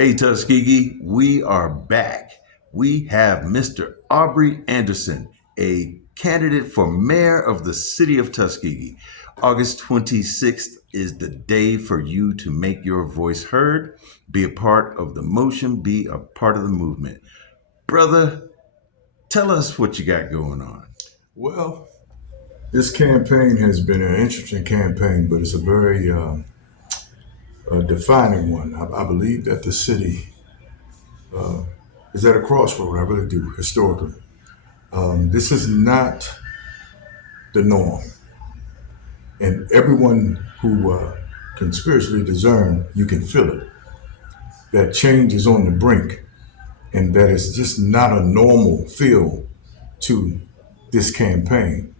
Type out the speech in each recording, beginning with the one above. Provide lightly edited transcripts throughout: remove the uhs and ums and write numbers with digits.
Hey, Tuskegee, we are back. We have Mr. Aubrey Anderson, a candidate for mayor of the city of Tuskegee. August 26th is the day for you to make your voice heard, be a part of the motion, be a part of the movement. Brother, tell us what you got going on. Well, this campaign has been an interesting campaign, but it's a very defining one. I believe that the city is at a crossroad. I really do, historically. This is not the norm. And everyone who can spiritually discern, you can feel it. That change is on the brink, and that it's just not a normal feel to this campaign,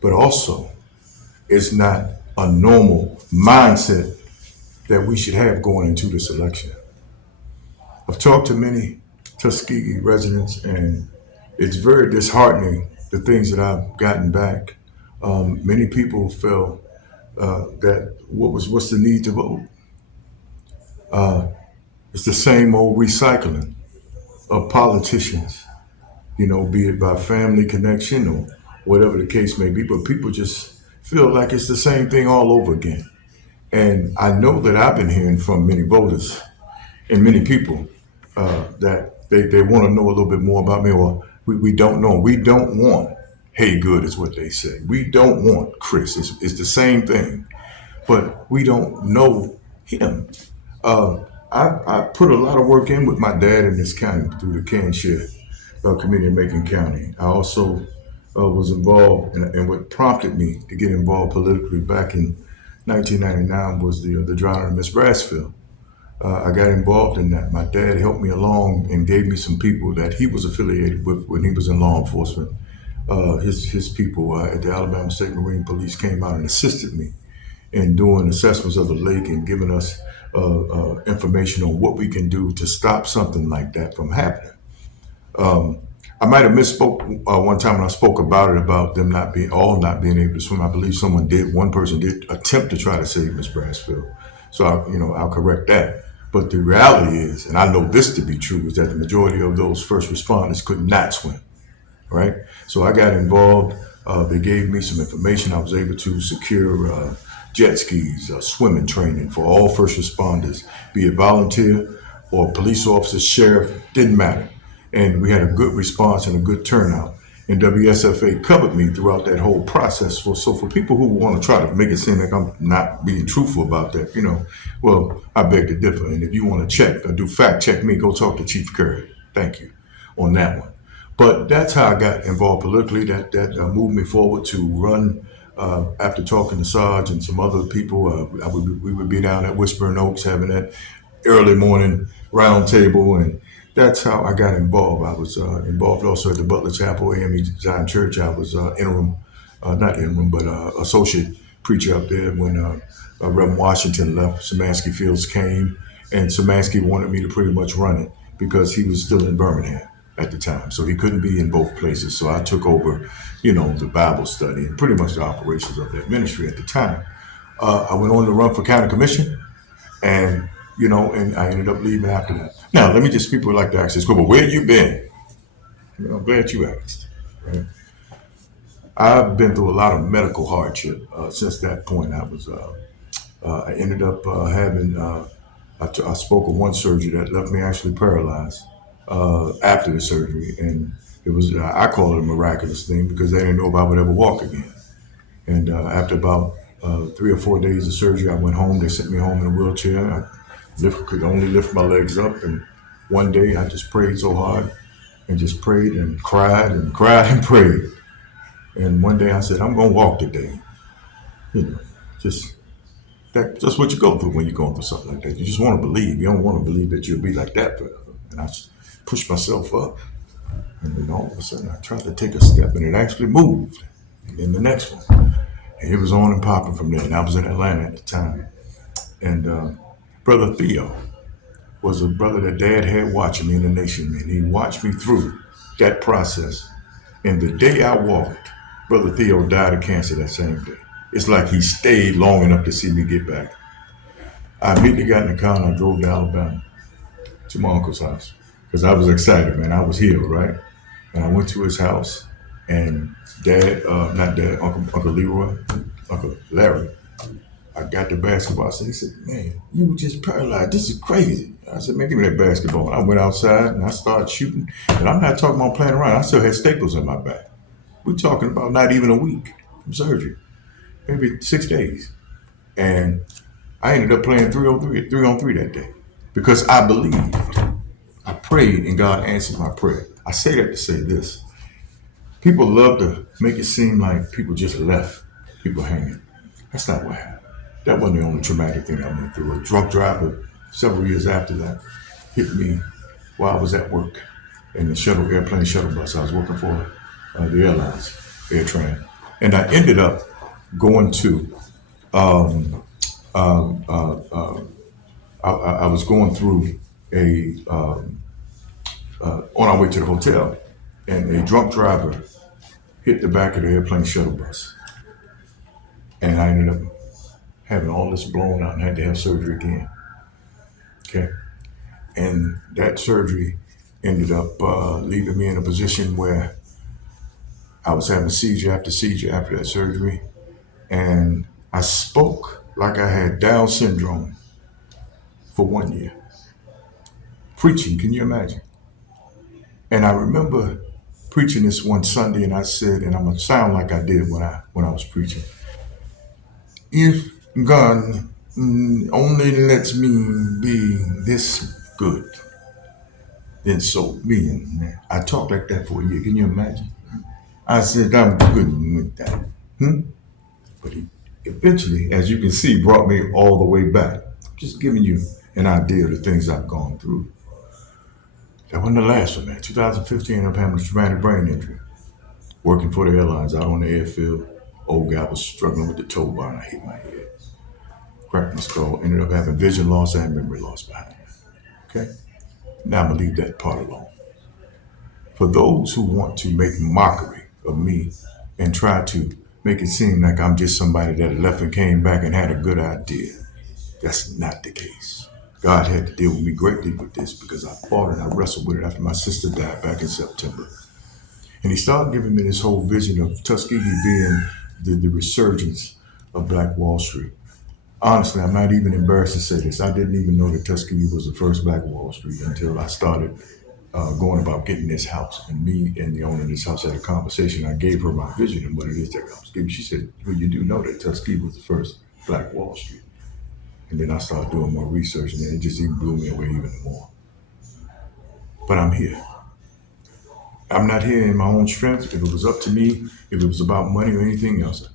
but also it's not a normal mindset that we should have going into this election. I've talked to many Tuskegee residents, and it's very disheartening the things that I've gotten back. Many people feel that what's the need to vote? It's the same old recycling of politicians, be it by family connection or whatever the case may be. But people just feel like it's the same thing all over again. And I know that I've been hearing from many voters and many people that they want to know a little bit more about me, or we don't know. We don't want hey good is what they say. We don't want Chris. It's the same thing, but we don't know him. I put a lot of work in with my dad in this county through the Can Share Committee in Macon County. I also was involved, and what prompted me to get involved politically back in 1999 was the drowning of Miss Brassfield. I got involved in that. My dad helped me along and gave me some people that he was affiliated with when he was in law enforcement. His people at the Alabama State Marine Police came out and assisted me in doing assessments of the lake and giving us information on what we can do to stop something like that from happening. I might have misspoke one time when I spoke about them not being able to swim. I believe one person did attempt to try to save Miss Brassfield. So I'll correct that. But the reality is, and I know this to be true, is that the majority of those first responders could not swim, right? So I got involved. They gave me some information. I was able to secure jet skis, swimming training for all first responders, be it volunteer or police officers, sheriff, didn't matter. And we had a good response and a good turnout. And WSFA covered me throughout that whole process. So for people who want to try to make it seem like I'm not being truthful about that, well, I beg to differ. And if you want to check or do fact check me, go talk to Chief Curry. Thank you on that one. But that's how I got involved politically. That moved me forward to run. After talking to Sarge and some other people, we would be down at Whispering Oaks having that early morning round table, and that's how I got involved. I was involved also at the Butler Chapel AME Zion Church. I was not interim, but associate preacher up there when Reverend Washington left. Samansky Fields came, and Samansky wanted me to pretty much run it because he was still in Birmingham at the time. So he couldn't be in both places. So I took over, the Bible study and pretty much the operations of that ministry at the time. I went on to run for county commission, and I ended up leaving after that. Now, people like to ask this, but where you been? I'm glad you asked. Right? I've been through a lot of medical hardship since that point. I ended up having, I spoke of one surgery that left me actually paralyzed after the surgery. And it was, I call it a miraculous thing because they didn't know if I would ever walk again. And after about 3 or 4 days of surgery, I went home. They sent me home in a wheelchair. I could only lift my legs up. And one day I just prayed so hard and just prayed and cried and cried and prayed. And one day I said, I'm going to walk today. That's what you go through when you're going through something like that. You just want to believe. You don't want to believe that you'll be like that forever. And I pushed myself up. And then all of a sudden I tried to take a step and it actually moved. And then the next one. And it was on and popping from there. And I was in Atlanta at the time. And Brother Theo was a brother that Dad had watching me in the nation. And he watched me through that process. And the day I walked, Brother Theo died of cancer that same day. It's like he stayed long enough to see me get back. I immediately got in the car and I drove to Alabama. to my uncle's house because I was excited, man. I was healed, right? And I went to his house, and not dad, Uncle Leroy, Uncle Larry. I got the basketball. I said, he said, man, you were just paralyzed. This is crazy. I said, man, give me that basketball. I went outside and I started shooting. And I'm not talking about playing around. I still had staples in my back. We're talking about not even a week from surgery, maybe 6 days. And I ended up playing 3-on-3 that day because I believed. I prayed and God answered my prayer. I say that to say this. People love to make it seem like people just left people hanging. That's not what happened. That wasn't the only traumatic thing I went through. A drunk driver several years after that hit me while I was at work in the airplane shuttle bus. I was working for the airlines, AirTran. And I ended up going to, I was going through on our way to the hotel, and a drunk driver hit the back of the airplane shuttle bus. And I ended up having all this blown out and had to have surgery again. Okay. And that surgery ended up leaving me in a position where I was having seizure after that surgery. And I spoke like I had Down syndrome for 1 year. Preaching, can you imagine? And I remember preaching this one Sunday, and I said, and I'm gonna sound like I did when I was preaching. If God only lets me be this good, then so be it, man. I talked like that for a year. Can you imagine? I said, I'm good with that. But he eventually, as you can see, brought me all the way back. Just giving you an idea of the things I've gone through. That wasn't the last one, man. 2015, I'm having a traumatic brain injury. Working for the airlines out on the airfield. Old guy was struggling with the tow bar and I hit my head. Cracked my skull. Ended up having vision loss and memory loss behind it. Okay? Now I'm going to leave that part alone. For those who want to make mockery of me and try to make it seem like I'm just somebody that left and came back and had a good idea, that's not the case. God had to deal with me greatly with this because I fought and I wrestled with it after my sister died back in September. And he started giving me this whole vision of Tuskegee being the resurgence of Black Wall Street. Honestly, I'm not even embarrassed to say this. I didn't even know that Tuskegee was the first Black Wall Street until I started going about getting this house. And me and the owner of this house had a conversation. I gave her my vision and what it is that I was giving. She said, well, you do know that Tuskegee was the first Black Wall Street. And then I started doing more research, and then it just even blew me away even more. But I'm here. I'm not here in my own strength. If it was up to me, if it was about money or anything else,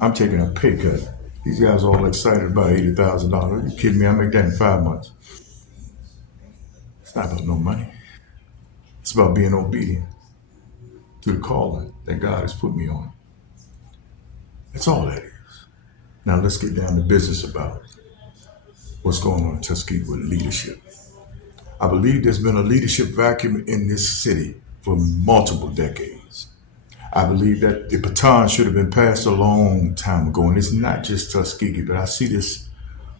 I'm taking a pay cut. These guys are all excited about $80,000. Are you kidding me? I make that in 5 months. It's not about no money. It's about being obedient to the calling that God has put me on. That's all that is. Now let's get down to business about what's going on in Tuskegee with leadership. I believe there's been a leadership vacuum in this city for multiple decades. I believe that the baton should have been passed a long time ago, and it's not just Tuskegee, but I see this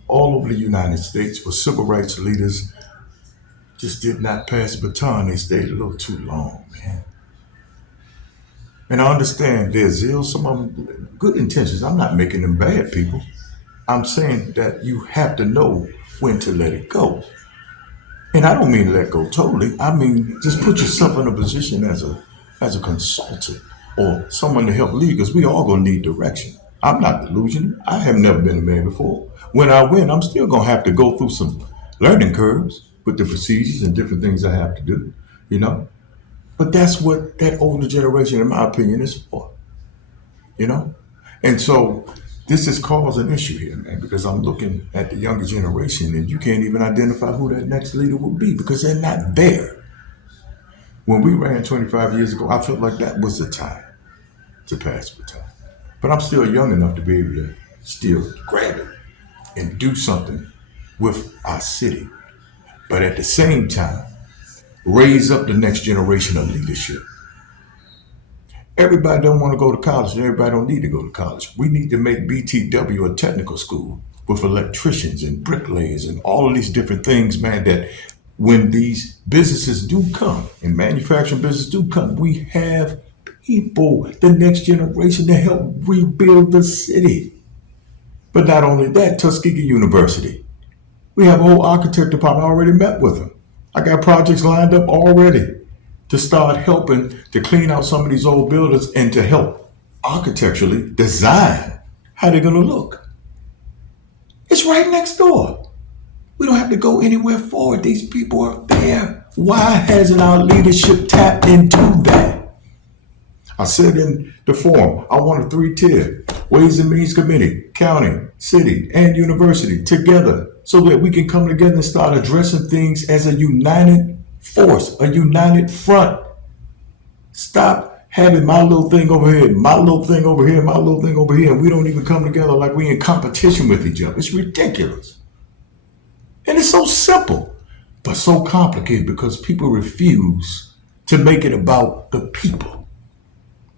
all over the United States where civil rights leaders just did not pass the baton. They stayed a little too long, man. And I understand their zeal, some of them good intentions. I'm not making them bad people. I'm saying that you have to know when to let it go. And I don't mean let go totally. I mean, just put yourself in a position as a consultant or someone to help lead, because we all gonna need direction. I'm not delusional. I have never been a man before. When I win, I'm still gonna have to go through some learning curves with the procedures and different things I have to do, you know? But that's what that older generation, in my opinion, is for, you know? And so this has caused an issue here, man, because I'm looking at the younger generation and you can't even identify who that next leader will be because they're not there. When we ran 25 years ago, I felt like that was the time to pass the baton. But I'm still young enough to be able to still grab it and do something with our city. But at the same time, raise up the next generation of leadership. Everybody don't want to go to college and everybody don't need to go to college. We need to make BTW a technical school with electricians and bricklayers and all of these different things, man, that when these businesses do come and manufacturing businesses do come, we have people, the next generation, to help rebuild the city. But not only that, Tuskegee University, we have a whole architect department. I already met with them. I got projects lined up already to start helping to clean out some of these old buildings and to help architecturally design how they're going to look. It's right next door. We don't have to go anywhere forward. These people are there. Why hasn't our leadership tapped into that? I said in the forum, I want a 3-tier Ways and Means Committee, county, city, and university together so that we can come together and start addressing things as a united force, a united front. Stop having my little thing over here, my little thing over here, my little thing over here, and we don't even come together like we're in competition with each other. It's ridiculous. And it's so simple, but so complicated because people refuse to make it about the people.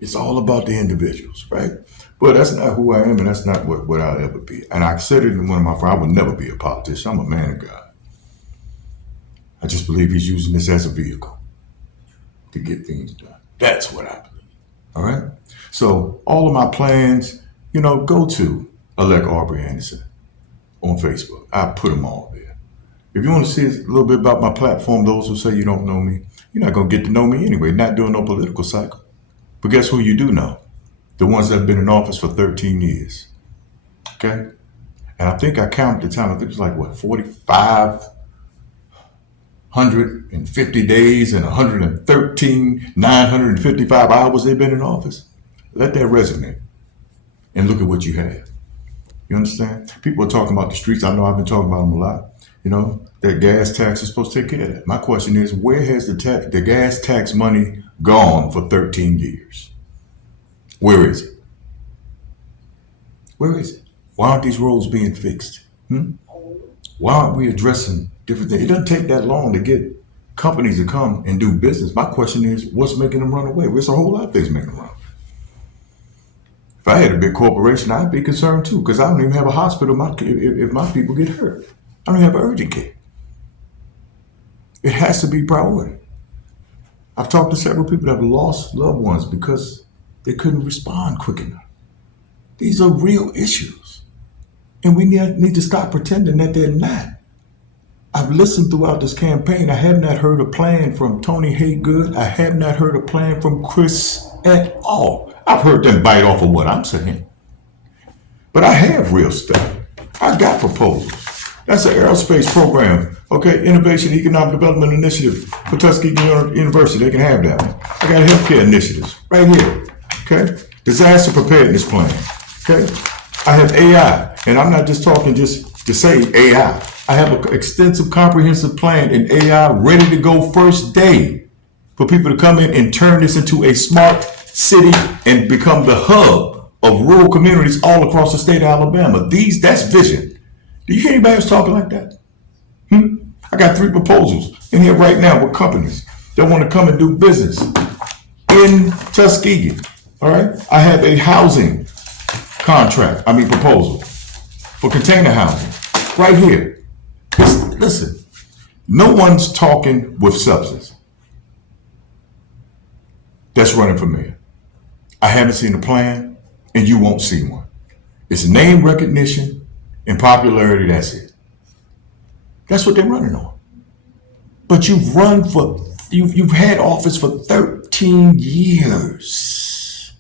It's all about the individuals, right? But that's not who I am, and that's not what I'll ever be. And I said it in one of my friends, I would never be a politician. I'm a man of God. I just believe he's using this as a vehicle to get things done. That's what I believe, all right? So all of my plans, go to elect Aubrey Anderson on Facebook. I put them all there. If you want to see a little bit about my platform, those who say you don't know me, you're not going to get to know me anyway, not doing no political cycle. But guess who you do know? The ones that have been in office for 13 years. Okay? And I think I counted the time, I think it was like, 4,550 days and 955 hours they've been in office. Let that resonate and look at what you have. You understand? People are talking about the streets. I know I've been talking about them a lot. That gas tax is supposed to take care of that. My question is, where has the gas tax money gone for 13 years? Where is it? Where is it? Why aren't these roads being fixed? Why aren't we addressing different things? It doesn't take that long to get companies to come and do business. My question is, what's making them run away? There's a whole lot of things making them run away. If I had a big corporation, I'd be concerned too, because I don't even have a hospital if my people get hurt. I don't have an urgent care. It has to be priority. I've talked to several people that have lost loved ones because they couldn't respond quick enough. These are real issues. And we need to stop pretending that they're not. I've listened throughout this campaign. I have not heard a plan from Tony Haygood. I have not heard a plan from Chris at all. I've heard them bite off of what I'm saying. But I have real stuff. I got proposals. That's an aerospace program. Okay, Innovation Economic Development Initiative for Tuskegee University. They can have that one. I got healthcare initiatives right here. Okay, disaster preparedness plan. Okay, I have AI, and I'm not just talking just to say AI. I have an extensive, comprehensive plan in AI ready to go first day for people to come in and turn this into a smart city and become the hub of rural communities all across the state of Alabama. That's vision. Do you hear anybody else talking like that? I got 3 proposals in here right now with companies that want to come and do business in Tuskegee. All right. I have a housing proposal for container housing right here. Listen, no one's talking with substance that's running for mayor. I haven't seen a plan, and you won't see one. It's name recognition and popularity, that's it. That's what they're running on. But you've had office for 13 years.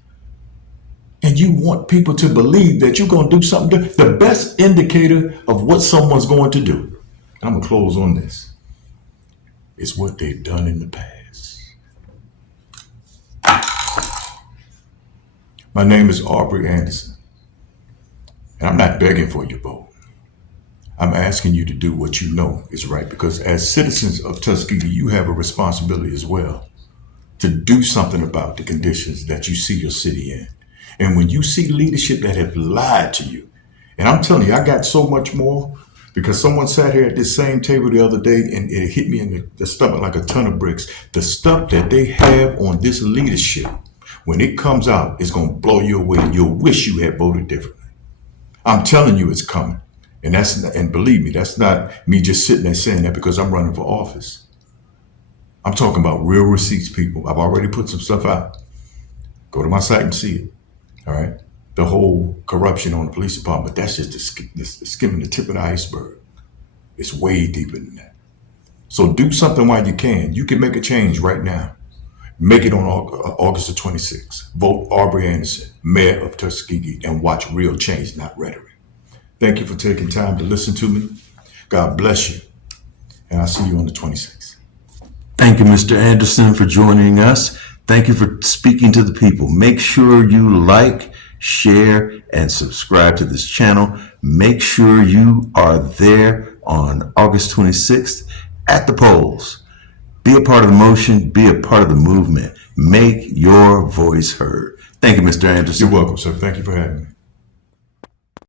And you want people to believe that you're going to do something. The best indicator of what someone's going to do, and I'm going to close on this, is what they've done in the past. My name is Aubrey Anderson. And I'm not begging for your vote. I'm asking you to do what you know is right, because as citizens of Tuskegee, you have a responsibility as well to do something about the conditions that you see your city in. And when you see leadership that have lied to you, and I'm telling you, I got so much more because someone sat here at this same table the other day and it hit me in the stomach like a ton of bricks. The stuff that they have on this leadership, when it comes out, it's going to blow you away and you'll wish you had voted differently. I'm telling you it's coming. And believe me, that's not me just sitting there saying that because I'm running for office. I'm talking about real receipts, people. I've already put some stuff out. Go to my site and see it. All right. The whole corruption on the police department, that's just the skimming the tip of the iceberg. It's way deeper than that. So do something while you can. You can make a change right now. Make it on August the 26th. Vote Aubrey Anderson, mayor of Tuskegee, and watch real change, not rhetoric. Thank you for taking time to listen to me. God bless you. And I'll see you on the 26th. Thank you, Mr. Anderson, for joining us. Thank you for speaking to the people. Make sure you like, share, and subscribe to this channel. Make sure you are there on August 26th at the polls. Be a part of the motion. Be a part of the movement. Make your voice heard. Thank you, Mr. Anderson. You're welcome, sir. Thank you for having me.